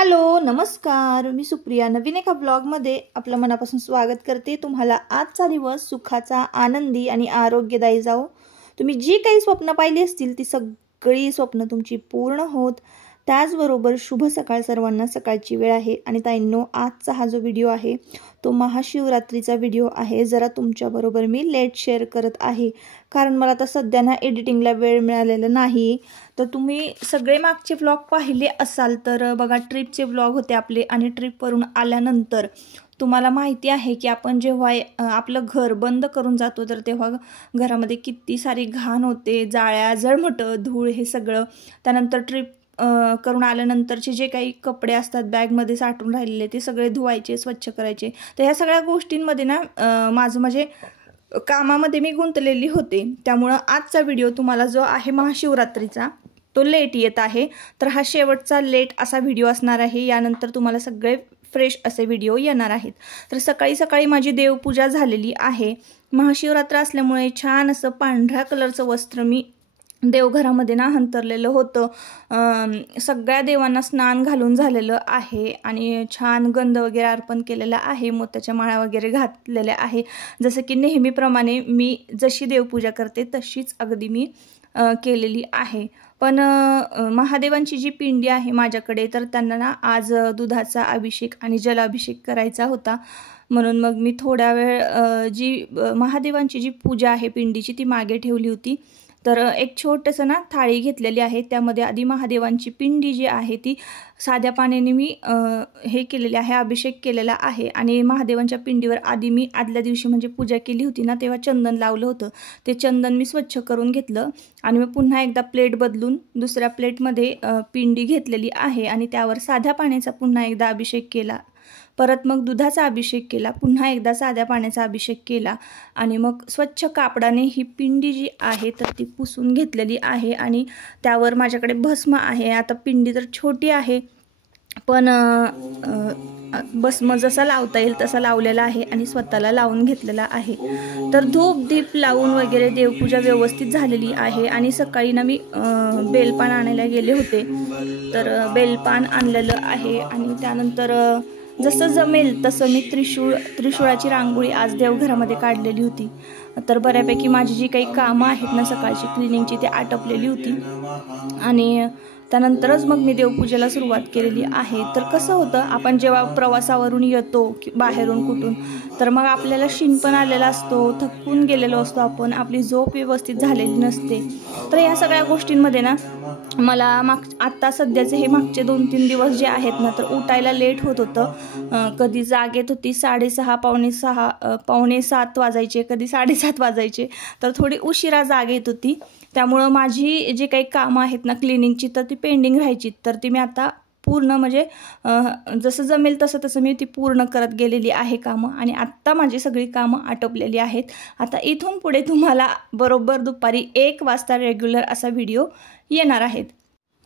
Hello नमस्कार, मी सुप्रिया नवीन एका ब्लॉगमध्ये आपलं मनापासून स्वागत करते। तुम्हाला आजचा दिवस सुखाचा, आनंदी आणि आरोग्यदायी जाओ। तुम्ही जी काही स्वप्न पाहिली असतील ती सगळी स्वप्न तुमची पूर्ण होत। त्याचबरोबर शुभ सकाळ सर्वांना। सकाळची वेळ आहे आणि ताईंनो, आजचा हा जो व्हिडिओ आहे तो महाशिवरात्रीचा व्हिडिओ आहे। जरा तुमच्याबरोबर मी लेट शेअर करत आहे कारण मला आता सध्या ना एडिटिंगला वेळ मिळालेला नाही। तर तुम्ही सगळे मागचे व्लॉग पाहिले असाल तर बघा, ट्रिपचे व्लॉग होते आपले आणि ट्रिपवरून आल्यानंतर तुम्हाला माहिती आहे की आपण जेव्हा आपलं घर बंद करून जातो तर तेव्हा घरामध्ये किती सारी घाण होते, जाळ्या, जळमट, धूळ हे सगळं। त्यानंतर ट्रिप करून आल्यानंतरचे जे काही कपडे असतात बॅगमध्ये साठून राहिलेले ते सगळे धुवायचे, स्वच्छ करायचे। तर ह्या सगळ्या गोष्टींमध्ये ना माझं म्हणजे कामामध्ये मी गुंतलेली होते। त्यामुळे आजचा व्हिडिओ तुम्हाला जो आहे महाशिवरात्रीचा तो लेट येत आहे। तर हा शेवटचा लेट असा व्हिडिओ असणार आहे। यानंतर तुम्हाला सगळे फ्रेश असे व्हिडिओ येणार आहेत। तर सकाळी सकाळी माझी देवपूजा झालेली आहे। महाशिवरात्र असल्यामुळे छान असं पांढऱ्या कलरचं वस्त्र मी देवघरामध्ये ना अंतरलेलं होतं। सगळ्या देवांना स्नान घालून झालेलं आहे आणि छान गंध वगैरे अर्पण केलेला आहे, मोत्याच्या माळा वगैरे घातलेल्या आहे। जसं की नेहमीप्रमाणे मी जशी देवपूजा करते तशीच अगदी मी केलेली आहे। पण महादेवांची जी पिंडी आहे माझ्याकडे, तर त्यांना ना आज दुधाचा अभिषेक आणि जलाभिषेक करायचा होता। म्हणून मग मी थोडा वेळ जी महादेवांची जी पूजा आहे पिंडीची ती मागे ठेवली होती। तर एक छोटंसं ना थाळी घेतलेली आहे, त्यामध्ये आधी महादेवांची पिंडी जी आहे ती साध्या पाण्याने मी हे केलेले आहे, अभिषेक केलेला आहे। आणि महादेवांच्या पिंडीवर आधी मी आदल्या दिवशी म्हणजे पूजा केली होती ना तेव्हा चंदन लावलं होतं। ते चंदन मी स्वच्छ करून घेतलं आणि मग पुन्हा एकदा प्लेट बदलून दुसऱ्या प्लेटमध्ये पिंडी घेतलेली आहे आणि त्यावर साध्या पाण्याचा पुन्हा एकदा अभिषेक केला। परत मग दुधाचा अभिषेक केला, पुन्हा एकदा साध्या पाण्याचा अभिषेक केला आणि मग स्वच्छ कापडाने ही पिंडी जी आहे तर ती पुसून घेतलेली आहे। आणि त्यावर माझ्याकडे भस्म आहे। आता पिंडी तर छोटी आहे पण भस्म जसा लावता येईल तसा लावलेला आहे आणि स्वतःला लावून घेतलेला आहे। तर धूप दीप लावून वगैरे देवपूजा व्यवस्थित झालेली आहे। आणि सकाळी ना मी बेलपान आणायला गेले होते, तर बेलपान आणलेलं आहे। आणि त्यानंतर जसं जमेल तसं मी त्रिशूळाची रांगोळी आज देवघरामध्ये काढलेली होती। तर बऱ्यापैकी माझी जी काही कामं आहेत ना सकाळची क्लिनिंगची ती आटपलेली होती आणि त्यानंतरच मग मी देवपूजेला सुरुवात केलेली आहे। तर कसं होतं, आपण जेव्हा प्रवासावरून येतो बाहेरून कुठून, तर मग आपल्याला शिणपण आलेला असतो, थकून गेलेलो असतो आपण, आपली झोप व्यवस्थित झालेली नसते। तर या सगळ्या गोष्टींमध्ये ना मला आत्ता सध्याचे हे मागचे 2-3 दिवस जे आहेत ना तर उठायला लेट होत होतं। कधी जाग येत होती 6:30, पावणे 7 वाजायचे, कधी 7:30 वाजायचे, तर थोडी उशिरा जाग येत होती। त्यामुळं माझी जी काही कामं आहेत ना क्लिनिंगची तर ती पेंडिंग राहायची, तर ती मी आता पूर्ण म्हणजे जसं जमेल तसं मी ती पूर्ण करत गेलेली आहे कामं। आणि आत्ता माझी सगळी कामं आटोपलेली आहेत। आता इथून पुढे तुम्हाला बरोबर दुपारी 1 वाजता रेग्युलर असा व्हिडिओ येणार आहेत।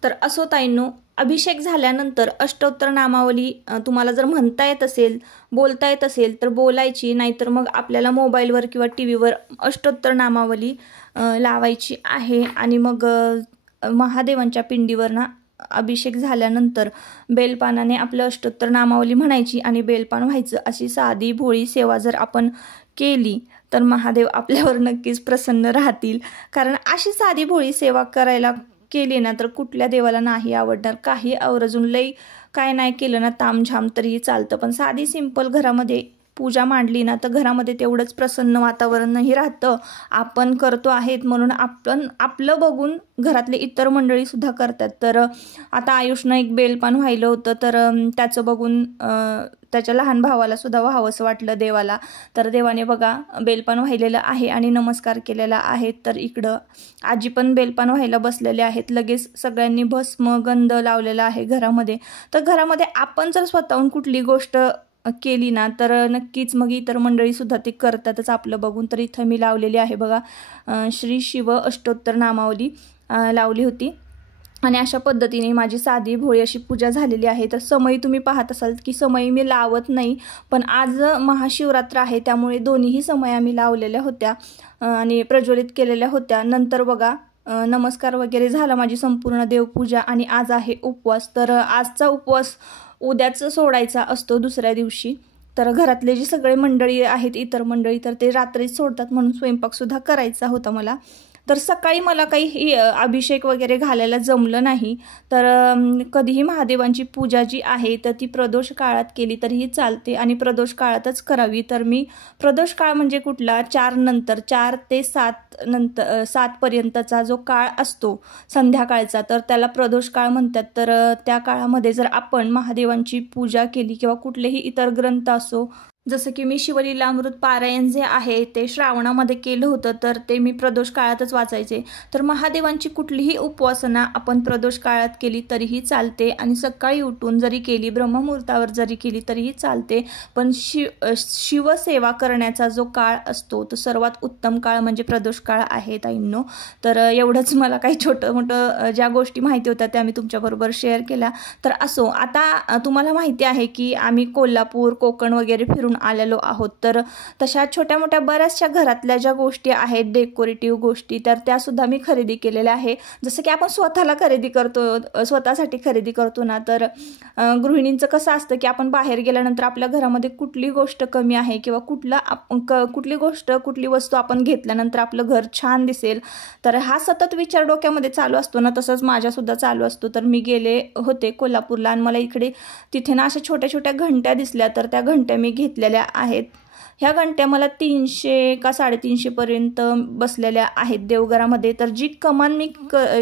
तर असो ताईंनो, अभिषेक झाल्यानंतर अष्टोत्तर नामावली तुम्हाला जर म्हणता येत असेल, बोलता येत असेल तर बोलायची, नाहीतर मग आपल्याला मोबाईलवर किंवा टी व्हीवर अष्टोत्तर नामावली लावायची आहे। आणि मग महादेवांच्या पिंडीवर ना अभिषेक झाल्यानंतर बेलपानाने आपलं अष्टोत्तर नामावली म्हणायची आणि बेलपान व्हायचं। अशी साधी भोळी सेवा जर आपण केली तर महादेव आपल्यावर नक्कीच प्रसन्न राहतील। कारण अशी साधी भोळी सेवा करायला केली ना तर कुठल्या देवाला नाही आवडणार। काही आवर्जून लई काय नाही केलं ना तामझाम तरीही चालतं, पण साधी सिंपल घरामध्ये पूजा मांडली ना तर घरामध्ये तेवढंच प्रसन्न वातावरणही राहतं। आपण करतो आहेत म्हणून आपण आपलं बघून घरातले इतर मंडळी सुद्धा करतात। तर आता आयुषनं एक बेलपान व्हायलं होतं, तर त्याचं बघून त्याच्या लहान भावाला सुद्धा व्हावंसं वाटलं देवाला। तर देवाने बघा बेलपान व्हायलेलं आहे आणि नमस्कार केलेला आहे। तर इकडं आजी पण बेलपान व्हायला बसलेले आहेत। लगेच सगळ्यांनी भस्म गंध लावलेला आहे घरामध्ये। तर घरामध्ये आपण जर स्वतःहून कुठली गोष्ट केली ना तर नक्कीच मग इतर मंडळी सुद्धा ते करतातच आपलं बघून। तर इथं मी लावलेली आहे बघा, श्री शिव अष्टोत्तर नामावली लावली होती आणि अशा पद्धतीने माझी साधी भोळी अशी पूजा झालेली आहे। तर समयी तुम्ही पाहत असाल की समयी मी लावत नाही, पण आज महाशिवरात्र आहे त्यामुळे दोन्हीही समया मी लावलेल्या होत्या आणि प्रज्वलित केलेल्या होत्या। नंतर बघा नमस्कार वगैरे झाला, माझी संपूर्ण देवपूजा आणि आज आहे उपवास। तर आजचा उपवास उद्याच सोडायचा असतो दुसऱ्या दिवशी। तर घरातले जी सगळे मंडळी आहेत, इतर मंडळी, तर ते रात्रीच सोडतात म्हणून स्वयंपाकसुद्धा करायचा होता मला। तर सकाळी मला काही अभिषेक वगैरे घालायला जमलं नाही। तर कधीही महादेवांची पूजा जी आहे तर ती प्रदोष काळात केली तरीही चालते आणि प्रदोष काळातच करावी। तर मी प्रदोष काळ म्हणजे कुठला, 4 नंतर, 4 ते 7 नंतर, 7 पर्यंतचा जो काळ असतो संध्याकाळचा, तर त्याला प्रदोष काळ म्हणतात। तर त्या काळामध्ये जर आपण महादेवांची पूजा केली किंवा कुठलेही इतर ग्रंथ असो, जसं की मी शिवलीलामृत पारायण जे आहे ते श्रावणामध्ये केलं होतं, तर ते मी प्रदोष काळातच वाचायचे। तर महादेवांची कुठलीही उपासना आपण प्रदोष काळात केली तरीही चालते आणि सकाळी उठून जरी केली, ब्रह्ममुहूर्तावर जरी केली तरीही चालते। पण शिवसेवा करण्याचा जो काळ असतो तो सर्वात उत्तम काळ म्हणजे प्रदोष काळ आहे ताईंनो। तर एवढंच मला काही छोटं मोठं ज्या गोष्टी माहिती होत्या त्या मी तुमच्याबरोबर शेअर केल्या। तर असो, आता तुम्हाला माहिती आहे की आम्ही कोल्हापूर, कोकण वगैरे फिरून आलेलो आहोत। तर तशा छोट्या मोठ्या बऱ्याचशा घरातल्या ज्या गोष्टी आहेत, डेकोरेटिव्ह गोष्टी, तर त्या सुद्धा मी खरेदी केलेल्या आहे। जसं की आपण स्वतःला खरेदी करतो, स्वतःसाठी खरेदी करतो ना, तर गृहिणींचं कसं असतं की आपण बाहेर गेल्यानंतर आपल्या घरामध्ये कुठली गोष्ट कमी आहे किंवा कुठली वस्तू आपण घेतल्यानंतर आपलं घर छान दिसेल, तर हा सतत विचार डोक्यामध्ये चालू असतो ना, तसंच माझ्यासुद्धा चालू असतो। तर मी गेले होते कोल्हापूरला आणि मला तिथे ना अशा छोट्या छोट्या घंट्या दिसल्या, तर त्या घंट्या मी घेतल्या आहेत। ह्या घंट्या मला 300 का 350 पर्यंत बसलेल्या आहेत देवघरामध्ये। तर जी कमान मी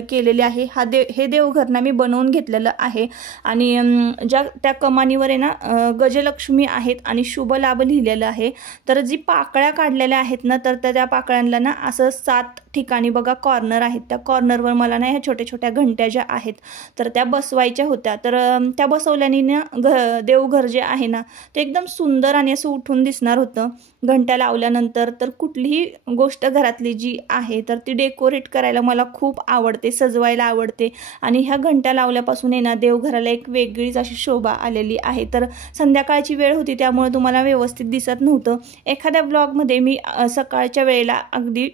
केलेली आहे, हे देवघर ना मी बनवून घेतलेलं आहे आणि त्या कमानीवर आहे ना गजलक्ष्मी आहेत आणि शुभ लाभ लिहिलेलं आहे। तर जी पाकळ्या काढलेल्या आहेत ना, तर त्या पाकळ्यांना ना असं 7 ठिकाणी बघा कॉर्नर आहेत, त्या कॉर्नरवर मला ना ह्या छोट्या छोट्या घंट्या ज्या आहेत तर त्या बसवायच्या होत्या। तर त्या बसवल्याने ना देवघर जे आहे ना ते एकदम सुंदर आणि असं उठून दिसणार होतं घंट्या लावल्यानंतर। तर कुठलीही गोष्ट घरातली जी आहे तर ती डेकोरेट करायला मला खूप आवडते, सजवायला आवडते आणि ह्या घंट्या लावल्यापासून आहे ना देवघराला एक वेगळीच अशी शोभा आलेली आहे। तर संध्याकाळची वेळ होती त्यामुळे तुम्हाला व्यवस्थित दिसत नव्हतं। एखाद्या ब्लॉगमध्ये मी सकाळच्या वेळेला अगदी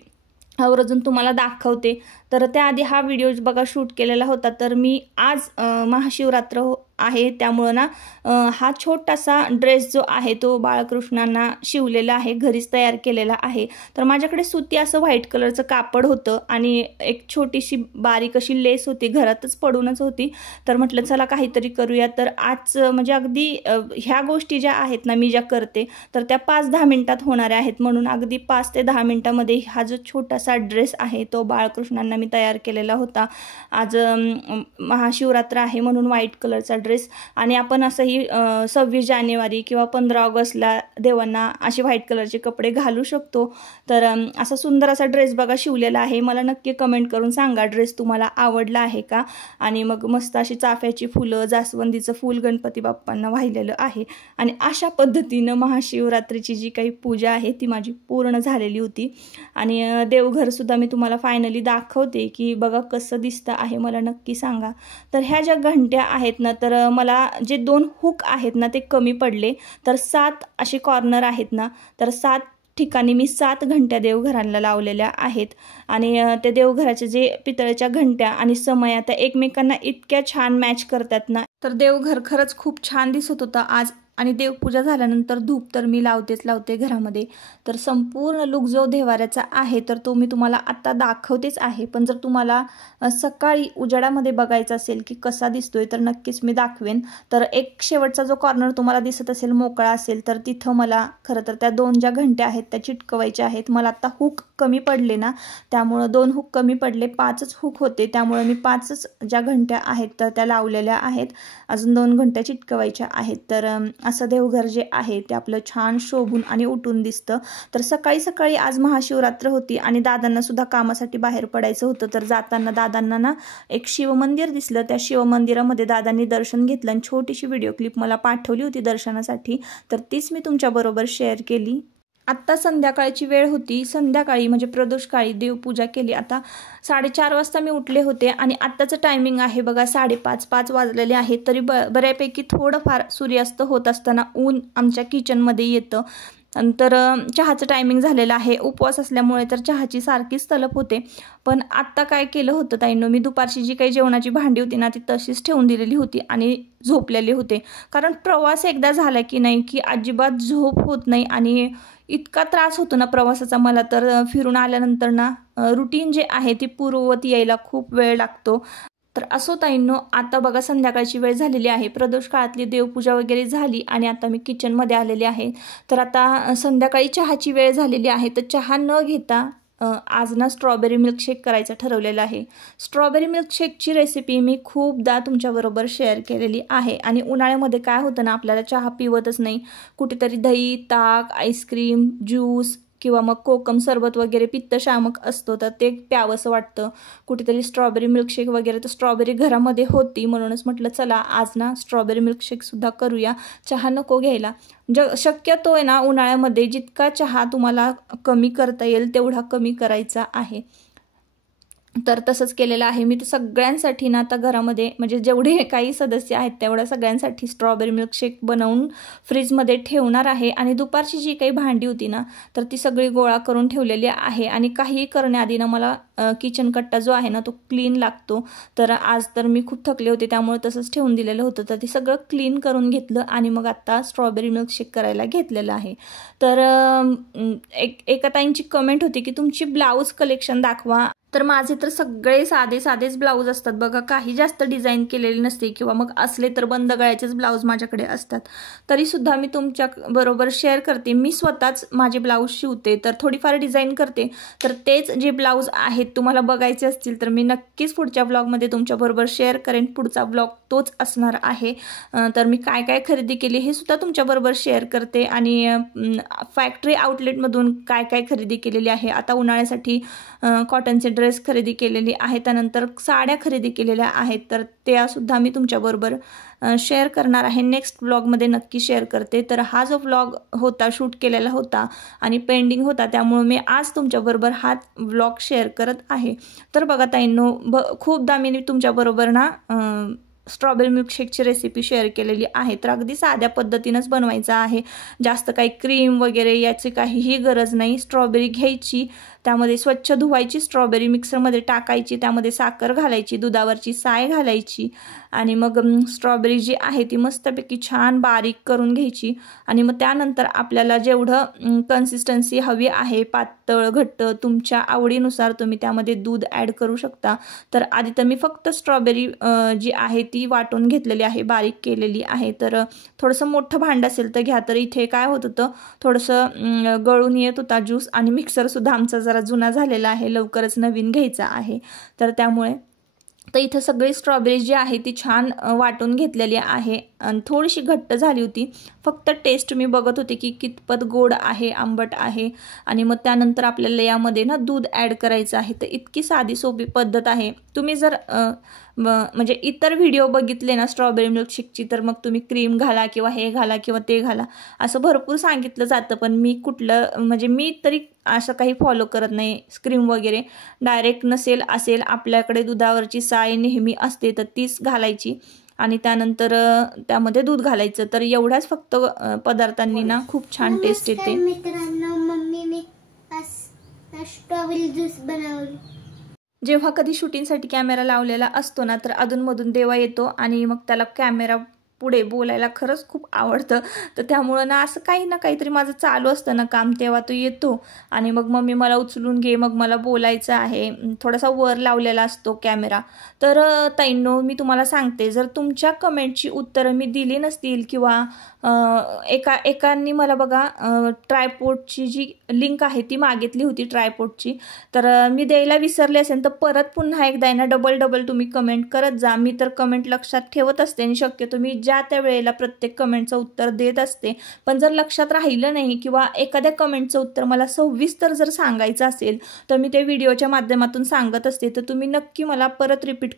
आवर्जून तुम्हाला दाखवते। तर त्याआधी हा व्हिडिओ बघा शूट केलेला होता। तर मी आज महाशिवरात्र आहे त्यामुळं ना हा छोटासा ड्रेस जो आहे तो बाळकृष्णांना शिवलेला आहे, घरीच तयार केलेला आहे। तर माझ्याकडे सुती असं व्हाईट कलरचं कापड होतं आणि एक छोटीशी बारीक अशी लेस होती, घरातच पडूनच होती। तर म्हटलं चला काहीतरी करूया। तर आज म्हणजे अगदी ह्या गोष्टी ज्या आहेत ना मी ज्या करते तर त्या 5-10 मिनिटात होणाऱ्या आहेत, म्हणून अगदी 5 ते 10 मिनिटामध्ये हा जो छोटासा ड्रेस आहे तो बाळकृष्णांना मी तयार केलेला होता। आज महाशिवरात्र आहे म्हणून व्हाईट कलरचा ड्रेस, आणि आपण असंही 26 जानेवारी किंवा 15 ऑगस्टला देवांना असे व्हाईट कलरचे कपडे घालू शकतो। तर असा सुंदर असा ड्रेस बघा शिवलेला आहे। मला नक्की कमेंट करून सांगा ड्रेस तुम्हाला आवडला आहे का। आणि मग मस्त अशी चाफ्याची फुलं, जास्वंदीचं फूल गणपती बाप्पांना वाहिलेलं आहे आणि अशा पद्धतीनं महाशिवरात्रीची जी काही पूजा आहे ती माझी पूर्ण झालेली होती। आणि देवघर सुद्धा मी तुम्हाला फायनली दाखवते की बघा कसं दिसतं आहे, मला नक्की सांगा। तर ह्या ज्या घंट्या आहेत ना, तर मला जे 2 हुक आहेत ना ते कमी पडले। तर 7 असे कॉर्नर आहेत ना, तर 7 ठिकाणी मी 7 घंट्या देवघरांना लावलेल्या आहेत आणि त्या देवघराचे जे पितळेच्या घंट्या आणि समया त्या एकमेकांना इतक्या छान मॅच करतात ना, तर देवघर खरंच खूप छान दिसत होतं आज। आणि देवपूजा झाल्यानंतर धूप तर मी लावते घरामध्ये। तर संपूर्ण लुक जो देवाऱ्याचा आहे तर तो मी तुम्हाला आत्ता दाखवतेच आहे, पण जर तुम्हाला सकाळी उजेडामध्ये बघायचा असेल की कसा दिसतोय तर नक्कीच मी दाखवेन। तर एक शेवटचा जो कॉर्नर तुम्हाला दिसत असेल मोकळा असेल तर तिथं मला खरं तर त्या 2 ज्या घंट्या आहेत त्या चिटकवायच्या आहेत। मला आत्ता हुक कमी पडले ना, त्यामुळं 2 हुक कमी पडले, 5च हुक होते, त्यामुळे मी 5च ज्या घंट्या आहेत तर त्या लावलेल्या आहेत। अजून 2 घंट्या चिटकवायच्या आहेत। तर असं देवघर जे आहे ते आपलं छान शोभून आणि उठून दिसतं। तर सकाळी सकाळी आज महाशिवरात्र होती आणि दादांना सुद्धा कामासाठी बाहेर पडायचं होतं। तर जाताना दादांना ना एक शिवमंदिर दिसलं, त्या शिवमंदिरामध्ये दादांनी दर्शन घेतलं आणि छोटीशी व्हिडिओ क्लिप मला पाठवली होती दर्शनासाठी, तर तीच मी तुमच्याबरोबर शेअर केली। आत्ता संध्याकाळची वेळ होती, संध्याकाळी म्हणजे प्रदोषकाळी देवपूजा केली। आता 4:30 वाजता मी उठले होते आणि आत्ताचं टायमिंग आहे बघा 5:30 वाजलेले आहेत। तरी बऱ्यापैकी थोडंफार सूर्यास्त होत असताना ऊन आमच्या किचनमध्ये येतं नंतर चहाचं टायमिंग झालेलं आहे, उपवास असल्यामुळे तर चहाची सारखीच तलप होते. पण आत्ता काय केलं होतं ताईंनो, मी दुपारची जी काही जेवणाची भांडी होती ना ती तशीच ठेवून दिलेली होती आणि झोपलेले होते. कारण प्रवास एकदा झाला की नाही की अजिबात झोप होत नाही आणि इतका त्रास होतो ना प्रवासाचा मला, तर फिरून आल्यानंतर ना रुटीन जे आहे ती पूर्ववत यायला खूप वेळ लागतो. तर असो ताईंनो, आता बघा संध्याकाळची वेळ झालेली आहे, प्रदोष काळातली देवपूजा वगैरे झाली आणि आता मी किचनमध्ये आलेले आहे. तर आता संध्याकाळी चहाची वेळ झालेली आहे, तर चहा न घेता आज ना स्ट्रॉबेरी मिल्कशेक करायचं ठरवलेलं आहे. स्ट्रॉबेरी मिल्कशेकची रेसिपी मी खूपदा तुमच्याबरोबर शेअर केलेली आहे आणि उन्हाळ्यामध्ये काय होतं ना, आपल्याला चहा पिवतच नाही, कुठेतरी दही, ताक, आईस्क्रीम, ज्यूस किंवा मग कोकम सरबत वगैरे पित्तशामक असतो, तर ते प्यावंसं वाटतं. कुठेतरी स्ट्रॉबेरी मिल्कशेक वगैरे, तर स्ट्रॉबेरी घरामध्ये होती म्हणूनच म्हटलं चला आज ना स्ट्रॉबेरी मिल्कशेकसुद्धा करूया, चहा नको घ्यायला. शक्यतो आहे ना उन्हाळ्यामध्ये जितका चहा तुम्हाला कमी करता येईल तेवढा कमी करायचा आहे. तर तसंच केलेलं आहे मी. तर सगळ्यांसाठी ना आता घरामध्ये म्हणजे जेवढे काही सदस्य आहेत तेवढ्या सगळ्यांसाठी स्ट्रॉबेरी मिल्कशेक बनवून फ्रीजमध्ये ठेवणार आहे. आणि दुपारची जी काही भांडी होती ना तर ती सगळी गोळा करून ठेवलेली आहे. आणि काही करण्याआधी ना मला किचन कट्टा जो आहे ना तो क्लीन लागतो. तर आज तर मी खूप थकले होते त्यामुळे तसंच ठेवून दिलेलं होतं, तर ते सगळं क्लीन करून घेतलं आणि मग आता स्ट्रॉबेरी मिल्कशेक करायला घेतलेलं आहे. तर एका ताईंची कमेंट होती की तुमची ब्लाऊज कलेक्शन दाखवा. तर माझे तर सगळे साधे साधेच ब्लाऊज असतात बघा, काही जास्त डिझाईन केलेली नसते किंवा मग असले तर बंद गळ्याचेच ब्लाऊज माझ्याकडे असतात. तरीसुद्धा मी तुमच्या बरोबर शेअर करते, मी स्वतःच माझे ब्लाऊज शिवते, तर थोडीफार डिझाईन करते. तर तेच जे ब्लाऊज आहेत तुम्हाला बघायचे असतील तर मी नक्कीच पुढच्या ब्लॉगमध्ये तुमच्याबरोबर शेअर करेन. पुढचा ब्लॉग तोच असणार आहे. तर मी काय काय खरेदी केली हे सुद्धा तुमच्याबरोबर शेअर करते आणि फॅक्टरी आउटलेटमधून काय काय खरेदी केलेली आहे. आता उन्हाळ्यासाठी कॉटनचे ड्रेस खरेदी केलेली आहे, त्यानंतर साड्या खरेदी केलेल्या आहेत, तर त्यासुद्धा मी तुमच्याबरोबर शेअर करणार आहे. नेक्स्ट ब्लॉगमध्ये नक्की शेअर करते. तर हा जो ब्लॉग होता शूट केलेला होता आणि पेंडिंग होता, त्यामुळे मी आज तुमच्याबरोबर हा ब्लॉग शेअर करत आहे. तर बघा ताईंनो, खूपदा मी तुमच्याबरोबर ना स्ट्रॉबेरी मिल्कशेकची रेसिपी शेअर केलेली आहे. तर अगदी साध्या पद्धतीनंच बनवायचं आहे, जास्त काही क्रीम वगैरे याची काहीही गरज नाही. स्ट्रॉबेरी घ्यायची, त्यामध्ये स्वच्छ धुवायची, स्ट्रॉबेरी मिक्सरमध्ये टाकायची, त्यामध्ये साखर घालायची, दुधावरची साय घालायची आणि मग स्ट्रॉबेरी जी आहे ती मस्तपैकी छान बारीक करून घ्यायची. आणि मग त्यानंतर आपल्याला जेवढं कन्सिस्टन्सी हवी आहे, पातळ घट्ट तुमच्या आवडीनुसार तुम्ही त्यामध्ये दूध ॲड करू शकता. तर आधी तर मी फक्त स्ट्रॉबेरी जी आहे ती वाटून घेतलेली आहे, बारीक केलेली आहे. तर थोडंसं मोठं भांडं असेल तर घ्या. तर इथे काय होत होतं, थोडंसं गळून येत होता ज्यूस आणि मिक्सरसुद्धा आमचा जरा जुना झालेला आहे, लवकरच नवीन घ्यायचा आहे. तर त्यामुळे तर इथं सगळी स्ट्रॉबेरी जी आहे ती छान वाटून घेतलेली आहे आणि थोडीशी घट्ट झाली होती. फक्त टेस्ट मी बघत होते की कितपत गोड आहे, आंबट आहे. आणि मग त्यानंतर आपल्याला यामध्ये ना दूध ॲड करायचं आहे. तर इतकी साधी सोपी पद्धत आहे. तुम्ही जर म्हणजे इतर व्हिडिओ बघितले ना स्ट्रॉबेरी मिल्कशेकची, तर मग तुम्ही क्रीम घाला किंवा हे घाला किंवा ते घाला असं भरपूर सांगितलं जातं, पण मी म्हणजे मी तरी असं काही फॉलो करत नाही. क्रीम वगैरे डायरेक्ट नसेल असेल आपल्याकडे दुधावरची साय नेहमी असते तर तीच घालायची आणि त्यानंतर त्यामध्ये दूध घालायचं. तर एवढ्याच फक्त पदार्थांनी ना खूप छान टेस्ट येते. मित्रांनो, मम्मीने स्ट्रॉबेरी ज्यूस बनवली. जेव्हा कधी शूटिंगसाठी कॅमेरा लावलेला असतो ना तर अधूनमधून देवा येतो आणि मग त्याला कॅमेरा पुढे बोलायला खरंच खूप आवडतं. तर त्यामुळं ना असं काही ना काहीतरी माझं चालू असतं ना काम, तेव्हा तो येतो आणि मग मम्मी मला उचलून घे, मग मला बोलायचं आहे. थोडासा वर लावलेला असतो कॅमेरा. तर ताईंनो, मी तुम्हाला सांगते, जर तुमच्या कमेंटची उत्तरं मी दिली नसतील किंवा एकांनी मला बघा ट्रायपॉडची जी लिंक आहे ती मागितली होती ट्रायपॉडची, तर मी द्यायला विसरले असेल तर परत पुन्हा एकदा ना डबल तुम्ही कमेंट करत जा. मी तर कमेंट लक्षात ठेवत असते आणि शक्यतो मी ज्या त्या वेळेला प्रत्येक कमेंटचं उत्तर देत असते. पण जर लक्षात राहिलं नाही किंवा एखाद्या कमेंटचं उत्तर मला सविस्तर जर सांगायचं असेल तर मी ते व्हिडिओच्या माध्यमातून सांगत असते. तर तुम्ही नक्की मला परत रिपीट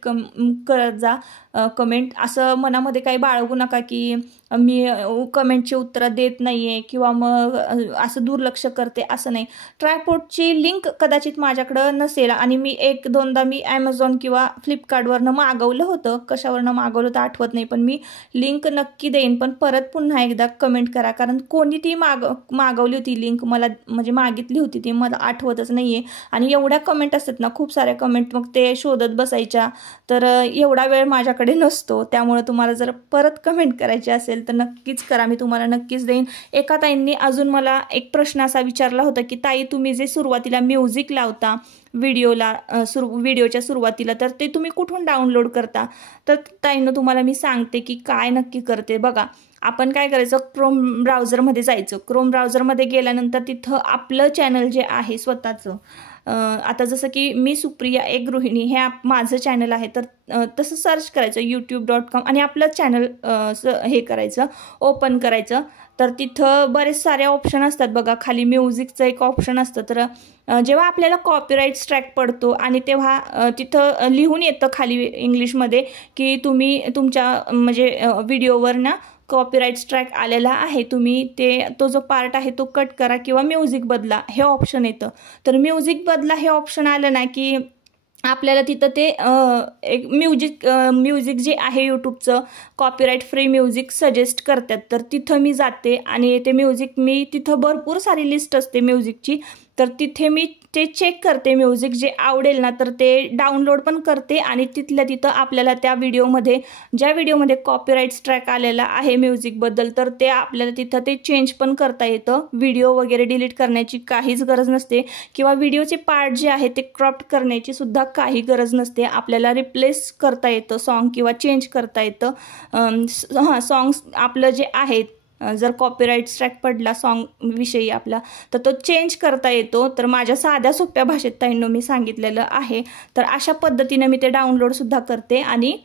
करत जा. कमेंट. असं मनामध्ये काही बाळगू नका की मी कमेंटची उत्तरं देत नाही आहे किंवा मग असं दुर्लक्ष करते, असं नाही. ट्रायपॉडची लिंक कदाचित माझ्याकडं नसेल आणि मी 1-2दा मी ॲमेझॉन किंवा फ्लिपकार्टवरनं मागवलं होतं, कशावरनं मागवलं तर आठवत नाही, पण मी लिंक नक्की देईन. पण परत पुन्हा एकदा कमेंट करा, कारण कोणी ती मागवली होती लिंक, मला म्हणजे मागितली होती ती, मला आठवतच नाही आहे. आणि एवढ्या कमेंट असतात ना, खूप साऱ्या कमेंट, मग ते शोधत बसायच्या, तर एवढा वेळ माझ्याकडे नसतो. त्यामुळे तुम्हाला जर परत कमेंट करायची असेल तर नक्कीच करा, मी तुम्हाला नक्कीच देईन. एका ताईंनी अजून मला एक प्रश्न असा विचारला होता की ताई, तुम्ही जे सुरुवातीला म्युझिक लावता व्हिडिओच्या सुरुवातीला, तर ते तुम्ही कुठून डाउनलोड करता? तर ताईंनो तुम्हाला मी सांगते की काय नक्की करते. बघा, आपण काय करायचं, क्रोम ब्राउझरमध्ये जायचं. क्रोम ब्राउझरमध्ये गेल्यानंतर तिथं आपलं चॅनल जे आहे स्वतःचं, आता जसं की मी सुप्रिया एक गृहिणी हे माझं चॅनल आहे, तर तसं सर्च करायचं youtube.com आणि आपलं चॅनल हे करायचं, ओपन करायचं. तर तिथं बरेच सारे ऑप्शन असतात बघा. खाली म्युझिकचं एक ऑप्शन असतं. तर जेव्हा आपल्याला कॉपीराईट स्ट्राईक पडतो आणि तेव्हा तिथं लिहून येतं खाली इंग्लिशमध्ये की तुम्ही तुमच्या म्हणजे व्हिडिओवर ना कॉपीराईट स्ट्राईक आलेला आहे, तुम्ही तो जो पार्ट आहे तो कट करा किंवा म्युझिक बदला, हे ऑप्शन येतं. तर म्युझिक बदला हे ऑप्शन आलं ना की आपल्याला तिथं ते एक म्युझिक जे आहे यूट्यूबचं कॉपीराईट फ्री म्युझिक सजेस्ट करतात. तर तिथं मी जाते आणि ते म्युझिक मी तिथं भरपूर सारी लिस्ट असते म्युझिकची, तर तिथे मी ते चेक करते. म्युझिक जे आवडेल ना तर ते डाउनलोड पण करते आणि तिथल्या तिथं आपल्याला त्या ज्या व्हिडिओमध्ये कॉपीराईट स्ट्राईक आलेला आहे म्युझिकबद्दल, तर ते आपल्याला तिथं ते चेंज पण करता येतं. व्हिडिओ वगैरे डिलीट करण्याची काहीच गरज नसते किंवा व्हिडिओचे पार्ट जे आहे ते क्रॉप करण्याची सुद्धा काही गरज नसते. आपल्याला रिप्लेस करता येतं सॉन्ग किंवा चेंज करता येतं. सॉंग्स आपलं जे आहे, जर कॉपीराईट स्ट्राईक पडला सॉन्ग विषयी आपला, तर तो चेंज करता येतो. तर माझ्या साध्या सोप्या भाषेत ताईंनो मी सांगितलेलं आहे. तर अशा पद्धतीने मी ते डाउनलोडसुद्धा करते आणि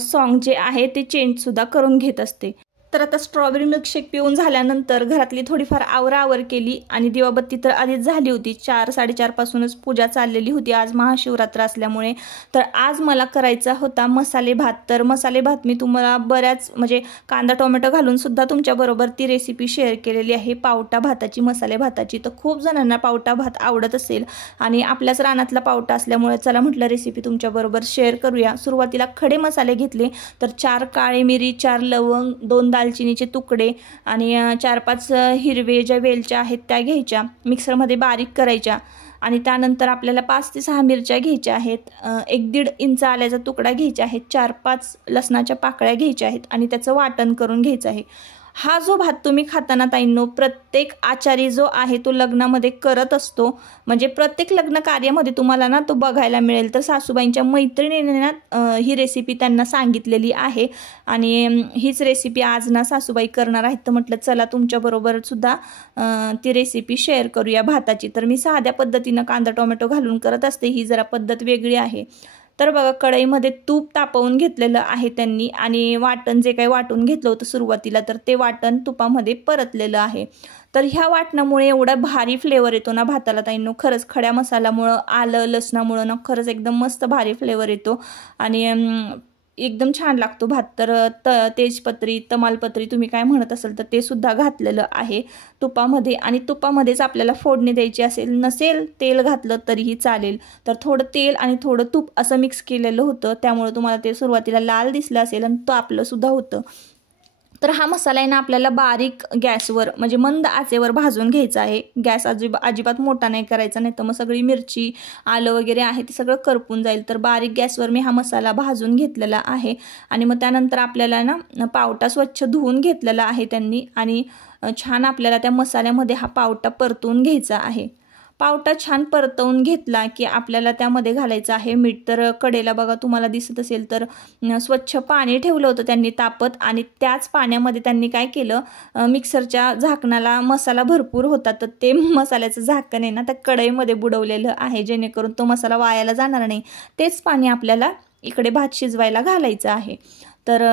सॉन्ग जे आहे ते चेंजसुद्धा करून घेत असते. तर आता स्ट्रॉबेरी मिल्कशेक पिऊन झाल्यानंतर घरातली थोडीफार आवराआवर केली आणि दिवाबत्ती तर आधीच झाली होती. 4-4:30 पासूनच पूजा चाललेली होती, आज महाशिवरात्र असल्यामुळे. तर आज मला करायचा होता मसाले भात. तर मसाले भात मी तुम्हाला बऱ्याच म्हणजे कांदा टोमॅटो घालून सुद्धा तुमच्याबरोबर ती रेसिपी शेअर केलेली आहे, पावटा भाताची, मसाले भाताची. तर खूप जणांना पावटा भात आवडत असेल आणि आपल्याच रानातला पावटा असल्यामुळे चला म्हटलं रेसिपी तुमच्याबरोबर शेअर करूया. सुरुवातीला खडे मसाले घेतले, तर 4 काळे मिरी, 4 लवंग, 2 दालचिनीचे तुकडे आणि 4-5 हिरवे ज्या वेलच्या आहेत त्या घ्यायच्या, मिक्सरमध्ये बारीक करायच्या. आणि त्यानंतर आपल्याला 5 ते 6 मिरच्या घ्यायच्या आहेत, 1-1.5 इंच आल्याचा तुकडा घ्यायचा आहे, 4-5 लसणाच्या पाकळ्या घ्यायच्या आहेत आणि त्याचं वाटण करून घ्यायचं आहे. हा जो भात तुम्ही खाताना ताईंनो, प्रत्येक आचारी जो आहे तो लग्नामध्ये करत असतो. म्हणजे प्रत्येक लग्न कार्यामध्ये तुम्हाला ना तो बघायला मिळेल. तर सासूबाईंच्या मैत्रिणीने ना ही रेसिपी त्यांना सांगितलेली आहे आणि हीच रेसिपी आज ना सासूबाई करणार आहेत. तर म्हटलं चला तुमच्याबरोबर सुद्धा ती रेसिपी शेअर करूया भाताची. तर मी साध्या पद्धतीनं कांदा टोमॅटो घालून करत असते, ही जरा पद्धत वेगळी आहे. तर बघा, कढईमध्ये तूप तापवून घेतलेलं आहे त्यांनी आणि वाटण जे काही वाटून घेतलं होतं सुरुवातीला, तर ते वाटण तुपामध्ये परतलेलं आहे. तर ह्या वाटणामुळे एवढा भारी फ्लेवर येतो ना भाताला ताईंनो, खरंच खड्या मसाल्यामुळं, आलं लसणामुळं ना खरंच एकदम मस्त भारी फ्लेवर येतो आणि एकदम छान लागतो भात. तर तेजपत्री, तमालपत्री तुम्ही काय म्हणत असाल तर ते सुद्धा घातलेलं आहे तुपामध्ये आणि तुपामध्येच आपल्याला फोडणी द्यायची असेल, नसेल तेल घातलं तरीही चालेल. तर थोडं तेल आणि थोडं तूप असं मिक्स केलेलं होतं, त्यामुळे तुम्हाला ते सुरुवातीला लाल दिसलं असेल आणि तो आपलं सुद्धा होतं. तर हा मसाला आहे ना आपल्याला बारीक गॅसवर म्हणजे मंद आचेवर भाजून घ्यायचा आहे. गॅस अजिबात मोठा नाही करायचा, नाही तर मग सगळी मिरची, आलं वगैरे आहे ते सगळं करपून जाईल. तर बारीक गॅसवर मी हा मसाला भाजून घेतलेला आहे आणि मग त्यानंतर आपल्याला ना पावटा स्वच्छ धुवून घेतलेला आहे त्यांनी आणि छान आपल्याला त्या मसाल्यामध्ये हा पावटा परतून घ्यायचा आहे. पावटा छान परतवून घेतला की आपल्याला त्यामध्ये घालायचं आहे मीठ. तर कडेला बघा तुम्हाला दिसत असेल तर स्वच्छ पाणी ठेवलं होतं त्यांनी तापत आणि त्याच पाण्यामध्ये त्यांनी काय केलं, मिक्सरच्या झाकणाला मसाला भरपूर होता, तर ते मसाल्याचं झाकण आहे ना त्या कढईमध्ये बुडवलेलं आहे, जेणेकरून तो मसाला वायाला जाणार नाही. तेच पाणी आपल्याला इकडे भात शिजवायला घालायचं आहे. तर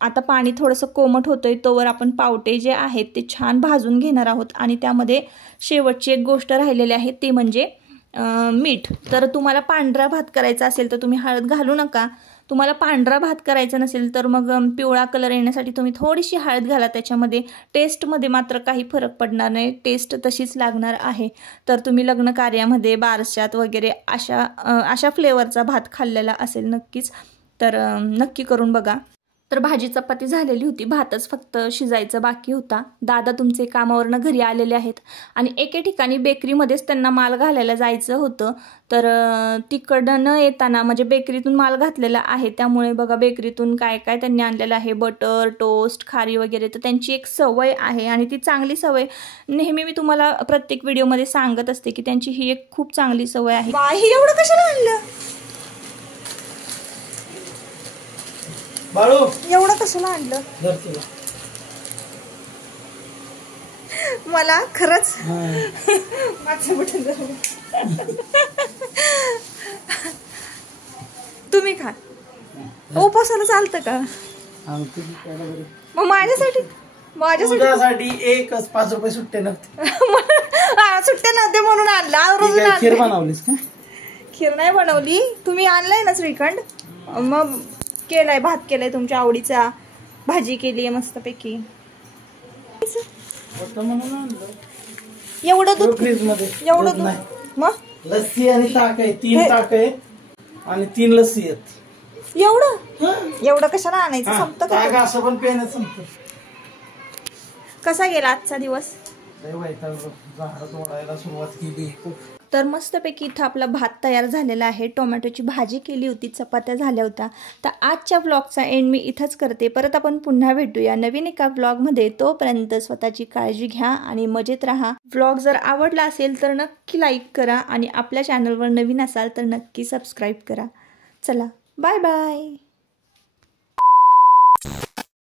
आता पाणी थोडंसं कोमट होतंय, तोवर आपण पावटे जे आहेत ते छान भाजून घेणार आहोत आणि त्यामध्ये शेवटची एक गोष्ट राहिलेली आहे ती म्हणजे मीठ. तर तुम्हाला पांढरा भात करायचा असेल तर तुम्ही हळद घालू नका, तुम्हाला पांढरा भात करायचा नसेल तर मग पिवळा कलर येण्यासाठी तुम्ही थोडीशी हळद घाला त्याच्यामध्ये. टेस्टमध्ये मात्र काही फरक पडणार नाही, टेस्ट तशीच लागणार आहे. तर तुम्ही लग्न कार्यामध्ये, बारशात वगैरे अशा फ्लेवरचा भात खाल्लेला असेल नक्कीच, तर नक्की करून बघा. तर भाजी चपाती झालेली होती, भातच फक्त शिजायचं बाकी होता. दादा तुमचे कामावरनं घरी आलेले आहेत आणि एके ठिकाणी बेकरीमध्येच त्यांना माल घालायला जायचं होतं. तर तिकडं न येताना म्हणजे बेकरीतून माल घातलेला आहे, त्यामुळे बघा बेकरीतून काय काय त्यांनी आणलेलं आहे, बटर, टोस्ट, खारी वगैरे. तर त्यांची एक सवय आहे आणि ती चांगली सवय, नेहमी मी तुम्हाला प्रत्येक व्हिडिओमध्ये सांगत असते की त्यांची ही एक खूप चांगली सवय आहे. एवढं कशाला आणलं बाळू? एवढं कशाला आणलं? मला खरंच माझं बटन तुम्ही खा, उपासाला चालतं का? मग माझ्यासाठी एकच 5 रुपये सुट्टे नव्हते. सुट्टे नव्हते म्हणून आणला. खीर बनवलीस का? खीर नाही बनवली, तुम्ही आणलाय ना श्रीखंड, मग केलाय भात, केलाय तुमच्या आवडीचा, भाजी केली आहे मस्तपैकी. एवढं दूध फ्रीज मध्ये? एवढं दूध? मग लस्सी आणि ताक आहे, 3 ताक आहे आणि 3 लस्सी आहेत. एवढं कशाला आणायचं, संपतं का? ताक असं पण पेन संपतं. कसा गेला आजचा दिवस? सुरुवात केली. तर मस्तपैकी इथं आपला भात तयार झालेला आहे, टोमॅटोची भाजी केली होती, चपात्या झाल्या होत्या. तर आजच्या व्लॉगचा एंड मी इथंच करते. परत आपण पुन्हा भेटूया नवीन एका व्लॉगमध्ये. तोपर्यंत स्वतःची काळजी घ्या आणि मजेत राहा. व्लॉग जर आवडला असेल तर नक्की लाईक करा आणि आपल्या चॅनलवर नवीन असाल तर नक्की सबस्क्राईब करा. चला, बाय बाय.